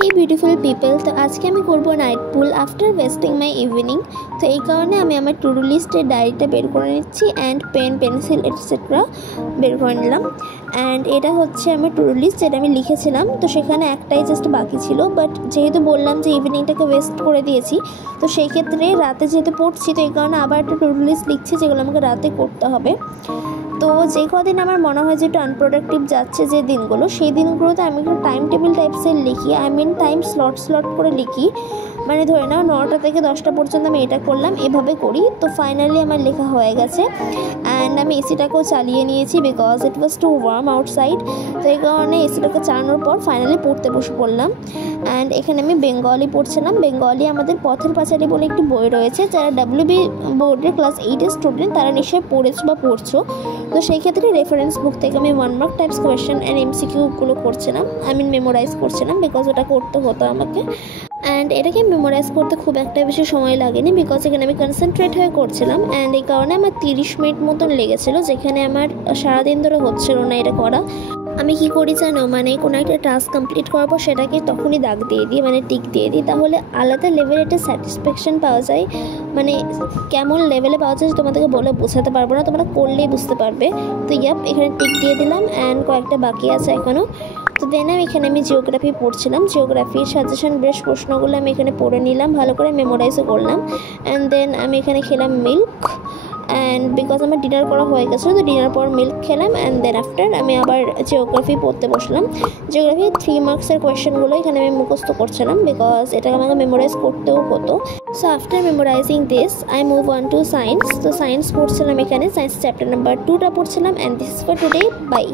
हे beautiful people. तो आज के আমি করব নাইট পুল আফটার ওয়েস্টিং মাই ইভিনিং। তো এই কারণে আমি আমার টু ডু লিস্টের ডায়েরিটা বের করে নিচ্ছি অ্যান্ড পেন পেন্সিল এটসেট্রা বের করে নিলাম। অ্যান্ড এটা হচ্ছে আমার টু ডু লিস্ট, যেটা আমি লিখেছিলাম। তো সেখানে একটাই জাস্ট বাকি ছিল, বাট যেহেতু বললাম যে ইভিনিংটাকে ওয়েস্ট করে দিয়েছি, তো সেই ক্ষেত্রে রাতে যেহেতু পড়ছি, তো এই কারণে আবার একটা টু ডু লিস্ট লিখছি যেগুলো আমাকে রাতে করতে হবে। তো যে কদিন আমার মনে হয় যে একটু আনপ্রোডাক্টিভ যাচ্ছে যে দিনগুলো, সেই দিনগুলোতে আমি একটু টাইম টেবিল টাইপসের লিখি, টাইম স্লট করে লিখি। মানে ধরে নাও 9টা থেকে 10টা পর্যন্ত আমি এটা করলাম, এভাবে করি। তো ফাইনালি আমার লেখা হয়ে গেছে অ্যান্ড আমি এসিটাকেও চালিয়ে নিয়েছি because it was too warm outside. তো এই কারণে এসিটাকে চালানোর পর ফাইনালি পড়তে বসে পড়লাম। অ্যান্ড এখানে আমি বেঙ্গলি পড়ছিলাম। বেঙ্গলি আমাদের পথের পাঁচালী বলে একটি বই রয়েছে, যারা WB বোর্ডের ক্লাস 8-এর স্টুডেন্ট তারা নিশ্চয়ই পড়েছো বা পড়ছো। তো সেই ক্ষেত্রে রেফারেন্স বুক থেকে আমি 1 মার্ক টাইপস কোয়েশ্চেন অ্যান্ড MCQগুলো করছিলাম, মেমোরাইজ করছিলাম বিকজ ওটা করতে হতো আমাকে। অ্যান্ড এটাকে মেমোরাইজ করতে খুব একটা বেশি সময় লাগেনি বিকজ এখানে আমি কনসেন্ট্রেট হয়ে করছিলাম। অ্যান্ড এই কারণে আমার 30 মিনিট মতন লেগেছিলো, যেখানে আমার সারাদিন ধরে হচ্ছিল না এটা করা। আমি কি করি জানো, কোনো একটা টাস্ক কমপ্লিট করার পর সেটাকে তখনই দাগ দিয়ে দিই, টিক দিয়ে দিই, তাহলে আলাদা লেভেলে একটা স্যাটিসফ্যাকশান পাওয়া যায়। কেমন লেভেলে পাওয়া যায় তোমাদেরকে বলে বোঝাতে পারবো না, তোমরা করলেই বুঝতে পারবে। তো এখানে টিক দিয়ে দিলাম অ্যান্ড কয়েকটা বাকি আছে এখনও। তো দেন এখানে আমি জিওগ্রাফি পড়ছিলাম। জিওগ্রাফির সাজেশন বেশ প্রশ্নগুলো আমি এখানে পড়ে নিলাম, ভালো করে মেমোরাইজও করলাম। অ্যান্ড দেন আমি এখানে খেলাম মিল্ক। অ্যান্ড বিকজ আমার ডিনার করা হয়ে গেছিলো, তো ডিনার পর মিল্ক খেলাম। অ্যান্ড দেন আফটার আমি আবার জিওগ্রাফি পড়তে বসলাম। জিওগ্রাফি 3 মার্কসের কোয়েশ্চেনগুলো এখানে আমি মুখস্থ করছিলাম বিকজ এটাকে আমাকে মেমোরাইজ করতেও হতো। So after memorising this I move on to science. তো সায়েন্স পড়ছিলাম, এখানে সায়েন্স চ্যাপ্টার নাম্বার 2টা পড়ছিলাম। And this for today, by.